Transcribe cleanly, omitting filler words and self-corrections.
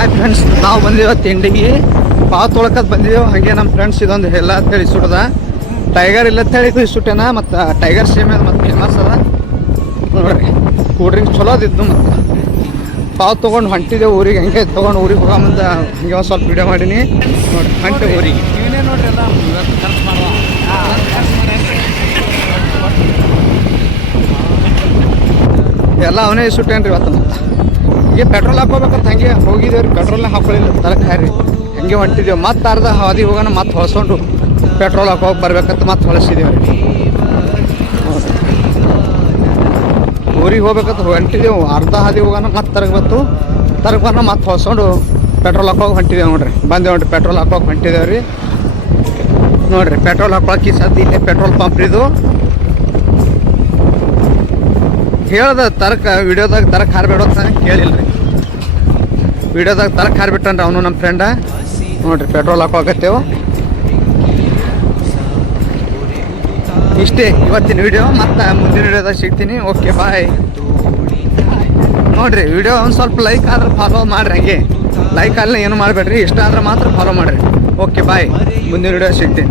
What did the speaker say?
Hi friends, ನಾವು ಬಂದಿವ ತಿಂಡಿಗೆ ಪಾವು ತೊಳಕದ್ ಬಂದಿದ್ದೇವೆ. ಹಾಗೆ ನಮ್ಮ ಫ್ರೆಂಡ್ಸ್ ಇದೊಂದು ಎಲ್ಲ ಅಂತೇಳಿ ಸುಟ್ಟದ ಟೈಗರ್ ಇಲ್ಲ ಅಂತೇಳಿ ಸುಟ್ಟೇನ. ಮತ್ತು ಟೈಗರ್ ಸೇಮ್ ಅದು ಮತ್ತು ಫೇಮಸ್ ಅದ ನೋಡ್ರಿ. ಕೂಲ್ ಡ್ರಿಂಕ್ಸ್ ಚಲೋ ಅದಿದ್ದು. ಮತ್ತು ಪಾವು ತೊಗೊಂಡು ಹೊಂಟಿದ್ದೇವೆ ಊರಿಗೆ. ಹಂಗೆ ತೊಗೊಂಡು ಊರಿಗೆ ಹೋಗೋ ಮುಂದೆ ಹಂಗೆ ಒಂದು ಸ್ವಲ್ಪ ವಿಡಿಯೋ ಮಾಡೀನಿ ನೋಡಿರಿ. ಹೊಂಟೆ ಊರಿಗೆ ನೋಡ್ರಿ ಎಲ್ಲ ಅವನೇ ಸುಟ್ಟೇನ್ರಿ ಇವತ್ತು. ಮತ್ತು ಹೀಗೆ ಪೆಟ್ರೋಲ್ ಹಾಕೋಬೇಕಂತ ಹಂಗೆ ಹೋಗಿದ್ದೇವೆ ರೀ. ಪೆಟ್ರೋಲ್ನ ಹಾಕೊಳ್ಳಿಲ್ಲ ತರಕ್ಕೆ ಹಾರಿ ಹಂಗೆ ಹೊಂಟಿದ್ದೇವೆ. ಮತ್ತು ಅರ್ಧ ಹಾದಿ ಹೋಗೋಣ, ಮತ್ತೆ ಹೊಳ್ಸ್ಕೊಂಡು ಪೆಟ್ರೋಲ್ ಹಾಕೋಗಿ ಬರ್ಬೇಕಂತ ಮತ್ತೆ ಹೊಳಸಿದ್ದೇವೆ ರೀ. ಊರಿಗೆ ಹೋಗ್ಬೇಕಂತ ಹೊಂಟಿದ್ದೇವೆ. ಅರ್ಧ ಹಾದಿ ಹೋಗೋಣ, ಮತ್ತೆ ತರಗೆ ಬರೋಣ, ಮತ್ತೆ ಹೊಳ್ಸ್ಕೊಂಡು ಪೆಟ್ರೋಲ್ ಹಾಕೋಗಿ ಹೊಂಟಿದ್ದೇವೆ ನೋಡ್ರಿ. ಬಂದೇವೆ ನೋಡ್ರಿ, ಪೆಟ್ರೋಲ್ ಹಾಕೋಗಿ ಹೊಂಟಿದ್ದೇವೆ ರೀ ನೋಡ್ರಿ. ಪೆಟ್ರೋಲ್ ಹಾಕೋಕೆ ಸದ್ಯ ಇಲ್ಲೇ ಪೆಟ್ರೋಲ್ ಪಂಪ್ ಇದು ಹೇಳ್ದ ತರಕ್ಕೆ ವಿಡಿಯೋದಾಗ ತರಕ್ಕೆ ಹಾರಬೇಡ ಅಂತ ಕೇಳಿಲ್ಲ ರೀ. ವಿಡಿಯೋದಾಗ ತರಕ್ಕೆ ಹಾರಿಬಿಟ್ಟನ್ರಿ ಅವನು ನಮ್ಮ ಫ್ರೆಂಡ. ನೋಡಿರಿ ಪೆಟ್ರೋಲ್ ಹಾಕೋಕತ್ತೇವೆ. ಇಷ್ಟೇ ಇವತ್ತಿನ ವಿಡಿಯೋ. ಮತ್ತು ಮುಂದಿನ ವಿಡಿಯೋದಾಗ ಸಿಗ್ತೀನಿ. Okay bye. ನೋಡಿರಿ ವಿಡಿಯೋ ಒಂದು ಸ್ವಲ್ಪ ಲೈಕ್ ಆದ್ರೆ ಫಾಲೋ ಮಾಡಿರಿ. ಹಂಗೆ ಲೈಕ್ ಅಲ್ಲಿ ಏನು ಮಾಡಬೇಡ್ರಿ, ಇಷ್ಟ ಆದ್ರೆ ಮಾತ್ರ ಫಾಲೋ ಮಾಡಿರಿ. ಓಕೆ ಬಾಯ್, ಮುಂದಿನ ವಿಡಿಯೋ ಸಿಗ್ತೀನಿ.